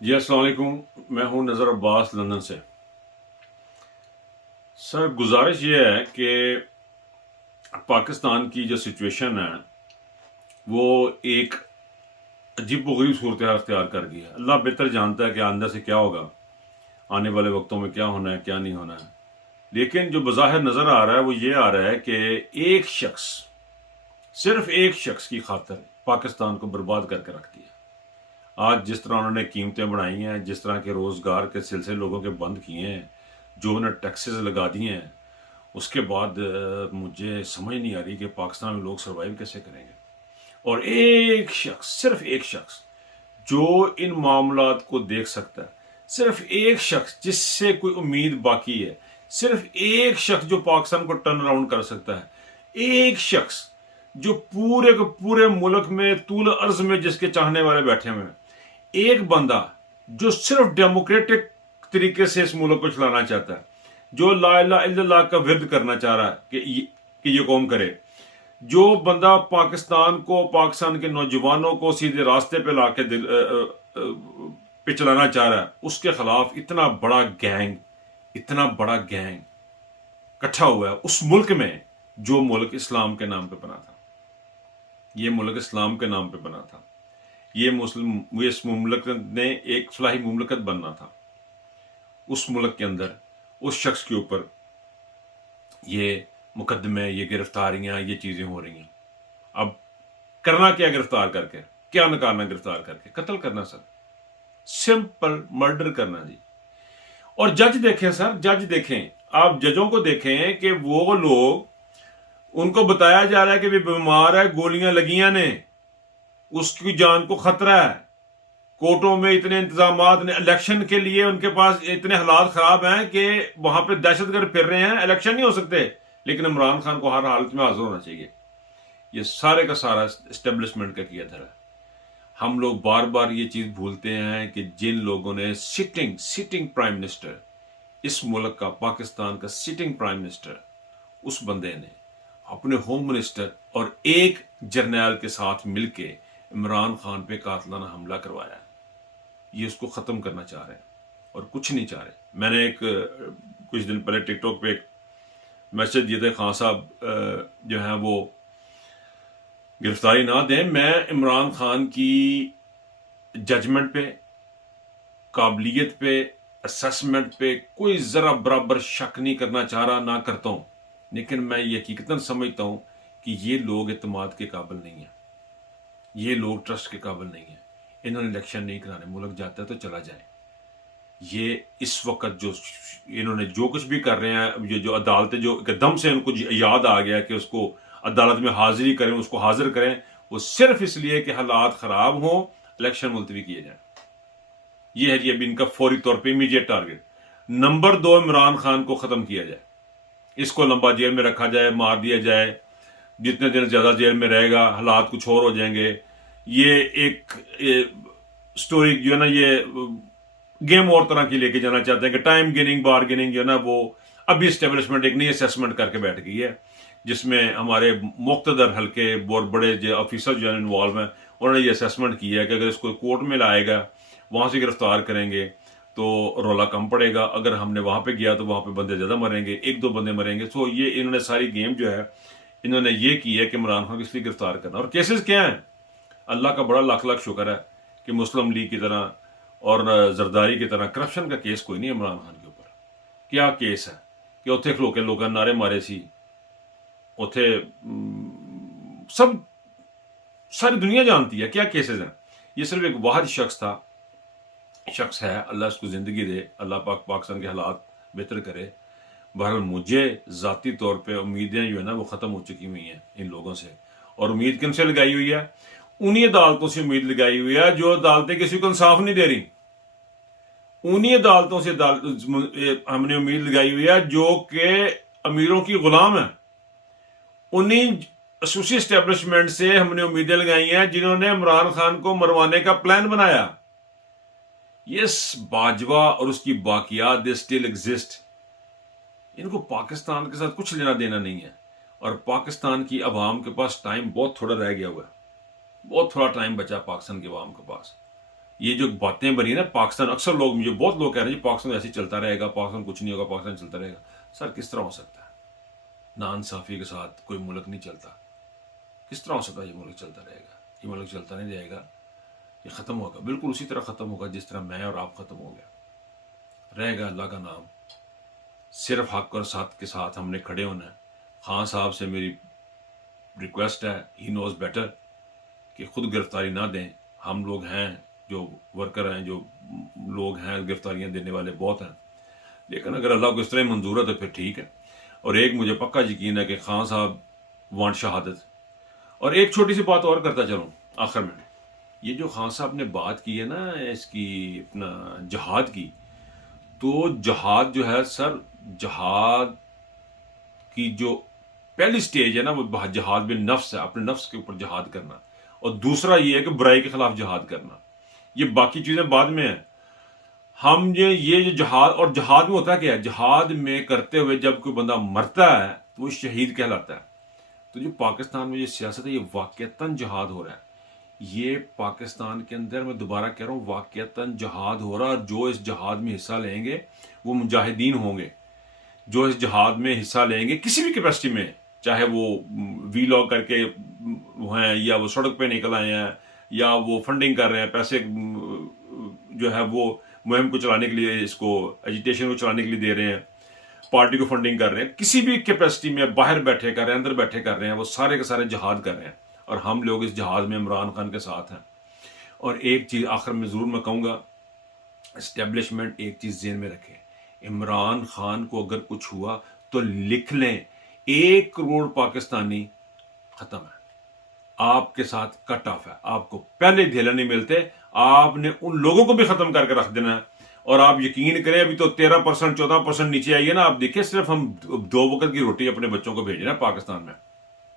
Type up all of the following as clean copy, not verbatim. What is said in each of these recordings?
جی السلام علیکم. میں ہوں نظر عباس لندن سے. سر گزارش یہ ہے کہ پاکستان کی جو سچویشن ہے وہ ایک عجیب و غریب صورتحال اختیار کر گئی ہے. اللہ بہتر جانتا ہے کہ آئندہ سے کیا ہوگا، آنے والے وقتوں میں کیا ہونا ہے کیا نہیں ہونا ہے. لیکن جو بظاہر نظر آ رہا ہے وہ یہ آ رہا ہے کہ ایک شخص، صرف ایک شخص کی خاطر پاکستان کو برباد کر کے رکھ دیا. آج جس طرح انہوں نے قیمتیں بڑھائی ہیں، جس طرح کے روزگار کے سلسلے لوگوں کے بند کیے ہیں، جو انہیں ٹیکسز لگا دیے ہیں، اس کے بعد مجھے سمجھ نہیں آ رہی کہ پاکستان میں لوگ سروائیو کیسے کریں گے. اور ایک شخص، صرف ایک شخص جو ان معاملات کو دیکھ سکتا ہے، صرف ایک شخص جس سے کوئی امید باقی ہے، صرف ایک شخص جو پاکستان کو ٹرن اراؤنڈ کر سکتا ہے، ایک شخص جو پورے کے پورے ملک میں طول عرض میں جس کے چاہنے والے بیٹھے ہوئے ہیں، ایک بندہ جو صرف ڈیموکریٹک طریقے سے اس ملک کو چلانا چاہتا ہے، جو لا الہ الا اللہ کا ورد کرنا چاہ رہا ہے کہ یہ قوم کرے، جو بندہ پاکستان کو، پاکستان کے نوجوانوں کو سیدھے راستے پہ لا کے پہ چلانا چاہ رہا ہے، اس کے خلاف اتنا بڑا گینگ اکٹھا ہوا ہے اس ملک میں، جو ملک اسلام کے نام پہ بنا تھا. یہ ملک اسلام کے نام پہ بنا تھا. یہ اس مملکت نے ایک فلاحی مملکت بننا تھا. اس ملک کے اندر اس شخص کے اوپر یہ مقدمے، یہ گرفتاریاں، یہ چیزیں ہو رہی ہیں. اب کرنا کیا گرفتار کر کے؟ کیا نکالنا گرفتار کر کے؟ قتل کرنا سر، سمپل مرڈر کرنا جی. اور جج دیکھیں سر، جج دیکھیں، آپ ججوں کو دیکھیں کہ وہ لوگ، ان کو بتایا جا رہا ہے کہ وہ بیمار ہے، گولیاں لگیاں نے، اس کی جان کو خطرہ ہے، کورٹوں میں اتنے انتظامات نے، الیکشن کے لیے ان کے پاس اتنے حالات خراب ہیں کہ وہاں پہ دہشت گرد پھر رہے ہیں، الیکشن نہیں ہو سکتے، لیکن عمران خان کو ہر حالت میں حاضر ہونا چاہیے. یہ سارے کا سارا اسٹیبلشمنٹ کا کیا دھرا ہے. ہم لوگ بار بار یہ چیز بھولتے ہیں کہ جن لوگوں نے سٹنگ پرائم منسٹر، اس ملک کا، پاکستان کا سٹنگ پرائم منسٹر، اس بندے نے اپنے ہوم منسٹر اور ایک جرنیل کے ساتھ مل کے عمران خان پہ قاتلانہ حملہ کروایا ہے. یہ اس کو ختم کرنا چاہ رہے ہیں اور کچھ نہیں چاہ رہے. میں نے کچھ دن پہلے ٹک ٹاک پہ ایک میسج دیے تھے، خان صاحب جو ہیں وہ گرفتاری نہ دیں. میں عمران خان کی ججمنٹ پہ، قابلیت پہ، اسیسمنٹ پہ کوئی ذرا برابر شک نہیں کرنا چاہ رہا، نہ کرتا ہوں. لیکن میں یہ حقیقتاً سمجھتا ہوں کہ یہ لوگ اعتماد کے قابل نہیں ہیں، یہ لوگ ٹرسٹ کے قابل نہیں ہیں. انہوں نے الیکشن نہیں کرانے، ملک جاتا ہے تو چلا جائے. یہ اس وقت جو انہوں نے جو کچھ بھی کر رہے ہیں، جو عدالتیں جو دم سے ان کو یاد آ گیا کہ اس کو عدالت میں حاضری کریں، اس کو حاضر کریں، وہ صرف اس لیے کہ حالات خراب ہوں، الیکشن ملتوی کیے جائیں. یہ ہے جی ابھی ان کا فوری طور پہ immediate target. Number 2، Imran Khan کو ختم کیا جائے، اس کو لمبا جیل میں رکھا جائے، مار دیا جائے. جتنے دن زیادہ جیل میں رہے گا حالات کچھ اور ہو جائیں گے. یہ ایک سٹوری جو ہے نا، یہ گیم اور طرح کی لے کے جانا چاہتے ہیں کہ ٹائم گیننگ بارگیننگ جو ہے نا، وہ ابھی اسٹیبلشمنٹ ایک نئی اسیسمنٹ کر کے بیٹھ گئی ہے، جس میں ہمارے مقتدر حلقے بہت بڑے جو آفیسر جو ہیں انوالو ہیں، انہوں نے یہ اسیسمنٹ کی ہے کہ اگر اس کو کورٹ میں لائے گا، وہاں سے گرفتار کریں گے تو رولا کم پڑے گا. اگر ہم نے وہاں پہ گیا تو وہاں پہ بندے زیادہ مریں گے، 1-2 بندے مریں گے. تو یہ انہوں نے ساری گیم جو ہے انہوں نے یہ کی ہے کہ عمران خان کو اس لیے گرفتار کرنا. اور کیسز کیا ہیں؟ اللہ کا بڑا لاکھ لاکھ شکر ہے کہ مسلم لیگ کی طرح اور زرداری کی طرح کرپشن کا کیس کوئی نہیں عمران خان کے اوپر. کیا کیس ہے کہ اتنے کھلو کے لوگ نعرے مارے سی، اتنے سب ساری دنیا جانتی ہے کیا کیسز ہیں. یہ صرف ایک واحد شخص ہے، اللہ اس کو زندگی دے، اللہ پاک پاکستان کے حالات بہتر کرے. بہرحال مجھے ذاتی طور پہ امیدیں جو ہے نا وہ ختم ہو چکی ہوئی ہیں ان لوگوں سے. اور امید کن سے لگائی ہوئی ہے؟ انہی عدالتوں سے امید لگائی ہوئی ہے جو عدالتیں کسی کو انصاف نہیں دے رہی. انہی عدالتوں سے ہم نے امید لگائی ہوئی ہے جو کہ امیروں کی غلام ہیں. انہی خصوصی اسٹیبلشمنٹ سے ہم نے امیدیں لگائی ہیں جنہوں نے عمران خان کو مروانے کا پلان بنایا. یس، باجوہ اور اس کی باقیات دے اسٹل ایگزسٹ. ان کو پاکستان کے ساتھ کچھ لینا دینا نہیں ہے. اور پاکستان کی عوام کے پاس ٹائم بہت تھوڑا رہ گیا ہوا ہے، بہت تھوڑا ٹائم بچا پاکستان کے عوام کے پاس. یہ جو باتیں بنی نا پاکستان، اکثر لوگ، مجھے بہت لوگ کہہ رہے ہیں جی پاکستان ایسے ہی چلتا رہے گا، پاکستان کچھ نہیں ہوگا، پاکستان چلتا رہے گا. سر کس طرح ہو سکتا ہے؟ ناانصافی کے ساتھ کوئی ملک نہیں چلتا. کس طرح ہو سکتا ہے یہ ملک چلتا رہے گا؟ یہ ملک چلتا نہیں رہے گا، یہ ختم ہوگا، بالکل اسی طرح ختم ہوگا جس طرح میں اور آپ ختم ہو گیا. رہے گا اللہ کا نام. صرف حق اور ساتھ کے ساتھ ہم نے کھڑے ہونا ہے. خان صاحب سے میری ریکویسٹ ہے، ہی نوز بیٹر، کہ خود گرفتاری نہ دیں. ہم لوگ ہیں جو ورکر ہیں، جو لوگ ہیں گرفتاریاں دینے والے بہت ہیں، لیکن اگر اللہ کو اس طرح منظور ہے تو پھر ٹھیک ہے. اور ایک مجھے پکا یقین ہے کہ خان صاحب وانٹ شہادت. اور ایک چھوٹی سی بات اور کرتا چلوں آخر میں، یہ جو خان صاحب نے بات کی ہے نا اس کی اپنا جہاد کی، تو جہاد جو ہے سر، جہاد کی جو پہلی سٹیج ہے نا وہ جہاد بن نفس ہے، اپنے نفس کے اوپر جہاد کرنا. اور دوسرا یہ ہے کہ برائی کے خلاف جہاد کرنا. یہ باقی چیزیں بعد میں ہیں. ہم یہ جو جہاد، اور جہاد میں ہوتا کیا ہے، جہاد میں کرتے ہوئے جب کوئی بندہ مرتا ہے تو وہ شہید کہلاتا ہے. تو جو پاکستان میں یہ سیاست ہے، یہ واقعتاً جہاد ہو رہا ہے. یہ پاکستان کے اندر، میں دوبارہ کہہ رہا ہوں، واقعتاً جہاد ہو رہا ہے. اور جو اس جہاد میں حصہ لیں گے وہ مجاہدین ہوں گے. جو اس جہاد میں حصہ لیں گے کسی بھی کیپیسٹی میں، چاہے وہ وی لاگ کر کے ہیں، یا وہ سڑک پہ نکل آئے ہیں، یا وہ فنڈنگ کر رہے ہیں، پیسے جو ہے وہ مہم کو چلانے کے لیے، اس کو ایجیٹیشن کو چلانے کے لیے دے رہے ہیں، پارٹی کو فنڈنگ کر رہے ہیں، کسی بھی کیپیسٹی میں، باہر بیٹھے کر رہے ہیں، اندر بیٹھے کر رہے ہیں، وہ سارے کے سارے جہاد کر رہے ہیں. اور ہم لوگ اس جہاد میں عمران خان کے ساتھ ہیں. اور ایک چیز آخر میں ضرور میں کہوں گا، اسٹیبلشمنٹ ایک چیز ذہن میں رکھے، عمران خان کو اگر کچھ ہوا تو لکھ لیں 1 کروڑ پاکستانی ختم ہے، آپ کے ساتھ کٹ آف ہے. آپ کو پہلے دھیلے نہیں ملتے، آپ نے ان لوگوں کو بھی ختم کر کے رکھ دینا ہے. اور آپ یقین کریں، ابھی تو 13%، 14% نیچے آئی ہے نا. آپ دیکھیں صرف ہم 2 وقت کی روٹی اپنے بچوں کو بھیج رہے ہیں پاکستان میں،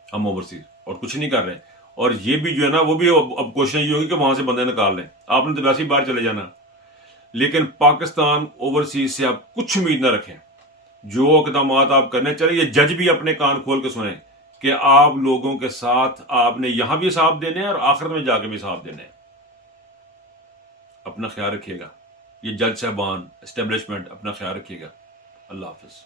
ہم اوورسیز، اور کچھ نہیں کر رہے. اور یہ بھی جو ہے نا، وہ بھی اب کوشش یہ ہوگی کہ وہاں سے بندے نکال لیں. آپ نے تو ویسے ہی باہر چلے جانا. لیکن پاکستان اوورسیز سے آپ کچھ امید نہ رکھیں. جو اقدامات آپ کرنے چلے، یہ جج بھی اپنے کان کھول کے سنیں کہ آپ لوگوں کے ساتھ آپ نے یہاں بھی حساب دینے ہیں اور آخرت میں جا کے بھی حساب دینے ہیں. اپنا خیال رکھیے گا. یہ جج صاحبان، اسٹیبلشمنٹ، اپنا خیال رکھیے گا. اللہ حافظ.